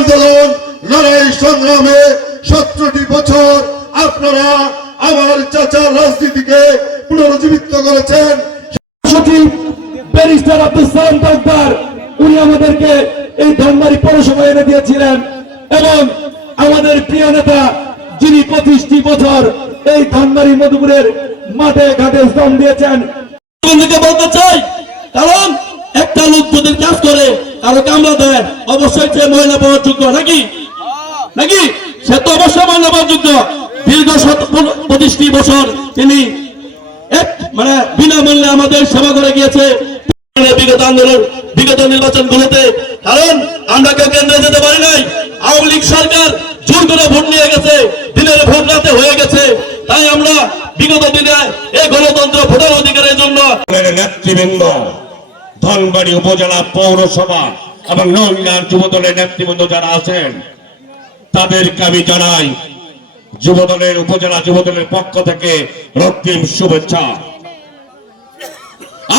আন্দোলন লড়াই সংগ্রামে সতেরোটি বছর আপনারা আমার চাচার রাজনীতিকে পুনরুজ্জীবিত করেছেন। সচিব ব্যারিস্টার আব্দুল সালাম তাকদার উনি আমাদেরকে এই ধনবাড়ি পৌরসভা এনে দিয়েছিলেন এবং আমাদের প্রিয় নেতা যিনি পঁচিশটি বছর এই ধনবাড়ি মধুপুরের মাঠে ঘাটে শ্রম দিয়েছেন। বলতে চাই কারণ একটা লোক যদি কাজ করে কারও কামলা দেয় অবশ্যই সে মহিলা পাওয়ার যোগ্য নাকি? নাকি? সে তো অবশ্যই মহিলা পাওয়ার যোগ্য দীর্ঘ শত পঁচিশটি বছর তিনি এক মানে বিনামূল্যে আমাদের সেবা করে গিয়েছে। বিগত আন্দোলন বিগত নির্বাচন গুলোতে কারণ আমরা কেউ কেন্দ্রে যেতে পারি নাই। আওয়ামী লীগ সরকার জোর করে ভোট নিয়ে গেছে। দিনের ভোট রাতে হয়ে গেছে। তাই আমরা বিগত দিনে এই গণতন্ত্র ভোটার অধিকারের জন্য নেতৃবৃন্দ ধনবাড়ি উপজেলা পৌরসভা এবং নন্দার যুব দলের নেতৃবৃন্দ যারা আছেন, তাদেরকে আমি জানাই যুব দলের উপজেলা যুব দলের পক্ষ থেকে রক্তিম শুভেচ্ছা।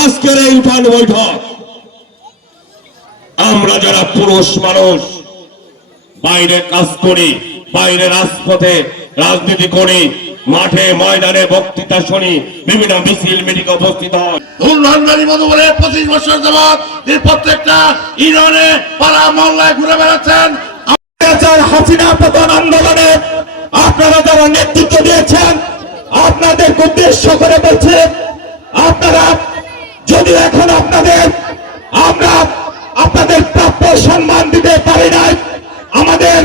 আজকের এই উঠান বৈঠক, আমরা যারা পুরুষ মানুষ, বাইরে কাজ করি, বাইরে রাজপথে রাজনীতি করি মাঠে ময়দানে বক্তৃতা শুনি বিভিন্ন মিছিল মিটিংয়ে উপস্থিত হয়। ধুলভান্ডারি মধুবরে পঁচিশ বছর যাবৎ প্রত্যেকটা ইউনিয়নে পাড়া মহল্লায় ঘুরে বেড়াচ্ছেন। হাসিনা পতন আন্দোলনে আপনারা যারা নেতৃত্ব দিয়েছেন আপনাদের উদ্দেশ্য করে বলছে আপনারা যদি এখন আপনাদের আমরা আপনাদের প্রাপ্য সম্মান দিতে পারি নাই আমাদের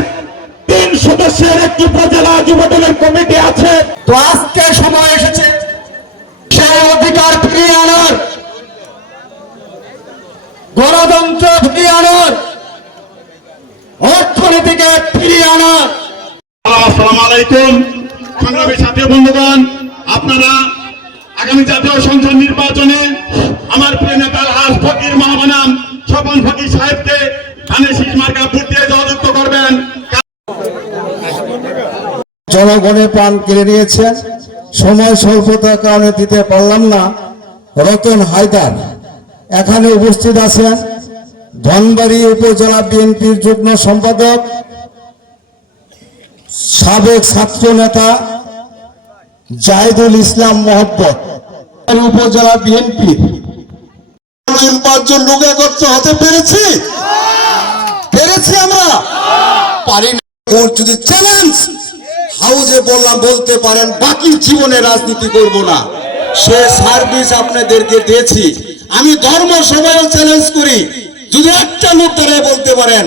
সদস্যের একটি উপজেলা যুবদলের কমিটি আছে। তো আজকে সময় এসেছে সেই অধিকার ফিরিয়ে আনার। গণতন্ত্র ফিরিয়ে আনার। অর্থনীতিকে ফিরিয়ে আনার। আসসালামু আলাইকুম সংগ্রামী সাথী বন্ধুগণ আপনারা আগামী জাতীয় সংসদ নির্বাচনে আমার প্রিয় নেতা আলহাজ ফকির মহামানাম স্বপন ফকির সাহেবকে ধানের শীষ মার্কা ভোট দিয়ে জয়যুক্ত করবেন। জনগণের প্রাণ কেড়ে নিয়েছেন। সময় স্বল্পতার কারণে দিতে পারলাম না। রতন হায়দার এখানে উপস্থিত আছেন। ধনবাড়ি উপজেলা বিএনপির যুগ্ম সম্পাদক, সাবেক ছাত্র নেতা জাহিদুল ইসলাম মোহাম্মদ উপজেলা বিএনপির পাঁচজন লোক একত্র হতে পেরেছি? পেরেছি আমরা? পারি না। ওর যদি চ্যালেঞ্জ হাউজে বললাম, বলতে পারেন, বাকি জীবনে রাজনীতি করব না। সে সার্ভিস আপনাদেরকে দিয়েছি। আমি ধর্ম সবাই চ্যালেঞ্জ করি। যদি একটা লোক তারা বলতে পারেন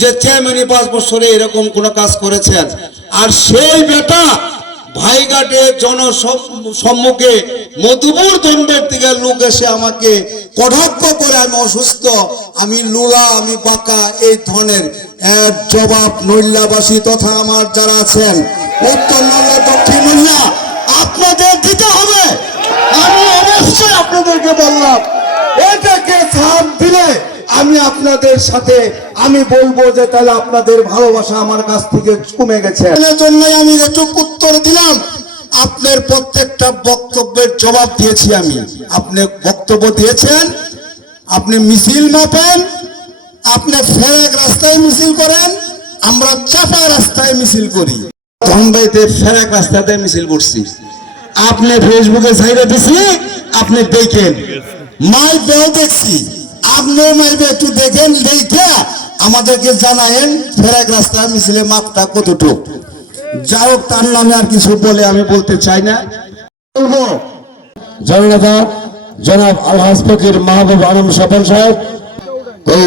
যে চেয়ারম্যানই পাঁচ বছরে এরকম কোন কাজ করেছেন। আর সেই বেটা ভাইঘাটে জনসম্মুখে মধুপুর দণ্ডের থেকে লোক এসে আমাকে কটাক্ষ করে, আমি অসুস্থ, আমি লুলা, আমি বাঁকা, এই ধরনের জবাব নৈল্যাবাসী তথা আমার যারা আছেন, উত্তর নল্লা দক্ষিণ নল্লা আপনাদের দিতে হবে। আমি অবশ্যই আপনাদেরকে বললাম, এটাকে ছাপ দিলে আমি আপনাদের সাথে আমি বলব যে তাহলে আপনাদের ভালোবাসা আমার কাছ থেকে কমে গেছে। জন্যই আমি যেটুক উত্তর দিলাম। আপনার প্রত্যেকটা বক্তব্যের জবাব দিয়েছি আমি। আপনি বক্তব্য দিয়েছেন আপনি মিছিল মাপেন আপনি ফেরেক রাস্তায় মিছিল করেন আমরা চাপা রাস্তায় মিছিল করি। ধনবাইতে ফেরেক রাস্তাতে মিছিল করছি। আপনি ফেসবুকে ছাইড়ে দিছি আপনি দেখেন। মাই বেও দেখছি। আপনিও মাইবে একটু দেখেন, দেখে আমাদেরকে জানায়েন, ফেরেক রাস্তায় মিছিলে মাপটা কতটুক। যাই হোক, তার নামে আর কিছু বলে আমি বলতে চাই না। বলব, জননেতা জনাব আলহাজ ফকির মাহবুব আলম স্বপন সাহেব, এই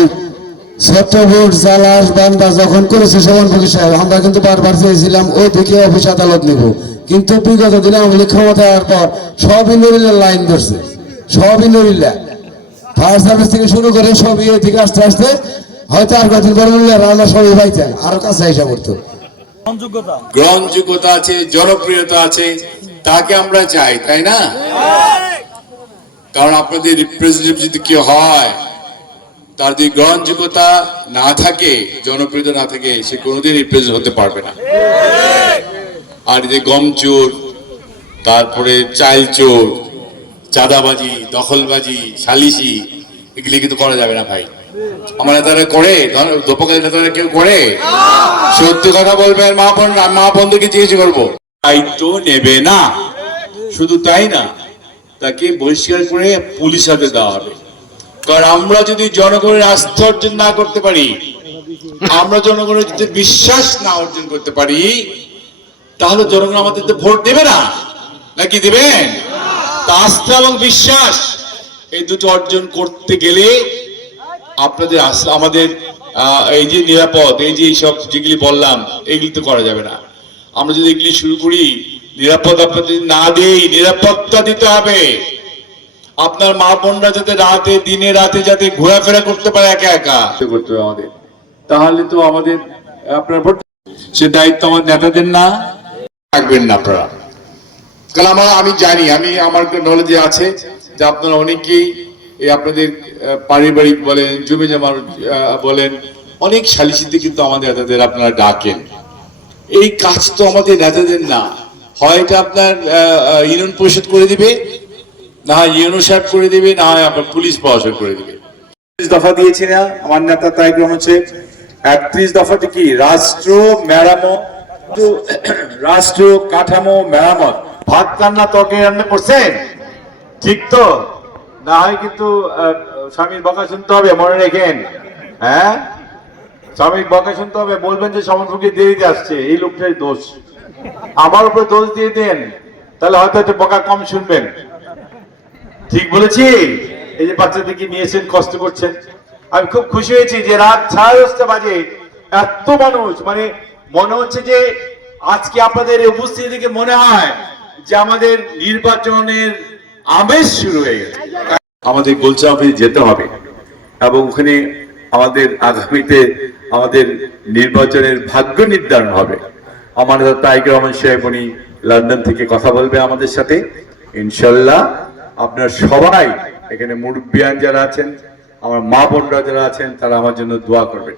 ছত্রভোট জালাস বান্দা যখন করেছে শোভন ফকির সাহেব, আমরা কিন্তু বারবার চেয়েছিলাম ওই থেকে অফিস আদালত নিব। কিন্তু বিগত দিনে ক্ষমতা হওয়ার পর সবই নরিল্লা লাইন ধরছে সবই নরিল্লা ফায়ার সার্ভিস থেকে শুরু করে সবই এদিকে আস্তে আস্তে হয়তো আর কদিন পরে নরিল্লা রান্না সবই পাইতেন আরও কাছে এসে করতো গ্রহণযোগ্যতা। আছে জনপ্রিয়তা আছে তাকে আমরা চাই তাই না? কারণ আপনাদের রিপ্রেজেন্টেটিভ যদি কেউ হয় তার যদি গ্রহণযোগ্যতা না থাকে জনপ্রিয়তা না থাকে সে কোনোদিন রিপ্রেজেন্ট হতে পারবে না। আর এই যে গম চোর তারপরে চাল চোর চাঁদাবাজি, দখলবাজি সালিসি এগুলি কিন্তু করা যাবে না ভাই। আমার নেতারা করে দোপকাল নেতারা কেউ করে। সত্যি কথা বলবেন মা বোন, মা বন্ধুকে জিজ্ঞেস করব? দায়িত্ব নেবে না। শুধু তাই না, তাকে বহিষ্কার করে পুলিশ হাতে দেওয়া হবে। কারণ আমরা যদি জনগণের আস্থা অর্জন না করতে পারি, আমরা জনগণের যদি বিশ্বাস না অর্জন করতে পারি, তাহলে জনগণ আমাদের ভোট দেবে না। নাকি দেবেন? আস্থা এবং বিশ্বাস এই দুটো অর্জন করতে গেলে আপনাদের আমাদের এই যে নিরাপদ এই যে সব যেগুলি বললাম এগুলি তো করা যাবে না। আমরা যদি এগুলি শুরু করি নিরাপদ আপনাদের না দেই নিরাপত্তা দিতে হবে। আপনার মা বোনরা যাতে রাতে দিনে রাতে যাতে ঘোরাফেরা করতে পারে একা একা। করতে হবে আমাদের। তাহলে তো আমাদের আপনার সে দায়িত্ব আমাদের নেতাদের না। থাকবেন না আপনারা। কারণ আমার আমি জানি, আমি আমার নলেজে আছে যে আপনারা অনেকেই এই আপনাদের পারিবারিক বলেন, জমি জমার বলেন, অনেক সালিসিতে কিন্তু আমাদের নেতাদের আপনারা ডাকেন। এই কাজ তো আমাদের নেতাদের না। হয় এটা আপনার ইউনিয়ন পরিষদ করে দিবে, না হয় ইউনো সাহেব করে দিবে, না হয় আপনার পুলিশ প্রশাসন করে দিবে। দফা দিয়েছি না, আমার নেতা তাই হচ্ছে। একত্রিশ দফাটি কি? রাষ্ট্র মেরামত রাষ্ট্র কাঠামো মেরামত। ভাত কান্না তরকারি রান্না করছেন? ঠিক তো? না হয় কিন্তু স্বামীর বকা শুনতে হবে, মনে রেখেন। হ্যাঁ? স্বামীর বকা শুনতে হবে, বলবেন যে সমর্থকে দেরিতে আসছে, এই লোকটাই দোষ। আমার উপরে দোষ দিয়ে দেন, তাহলে হয়তো একটু বকা কম শুনবেন। ঠিক বলেছি? এই যে বাচ্চাদেরকে নিয়েছেন কষ্ট করছেন। আমি খুব খুশি হয়েছি যে রাত সাড়ে দশটা বাজে, এত মানুষ মানে মনে হচ্ছে যে আজকে আপনাদের উপস্থিতি থেকে মনে হয় যে আমাদের নির্বাচনের আমেজ শুরু হয়ে গেছে। আমাদের গোলচা অফিসে যেতে হবে এবং ওখানে আমাদের আগামীতে আমাদের নির্বাচনের ভাগ্য নির্ধারণ হবে। আমার তাইকে রহমান সাহেব, উনি লন্ডন থেকে কথা বলবে আমাদের সাথে। ইনশাল্লাহ আপনার সবাই এখানে মুরব্বিয়ান যারা আছেন, আমার মা বোনরা যারা আছেন, তারা আমার জন্য দোয়া করবেন।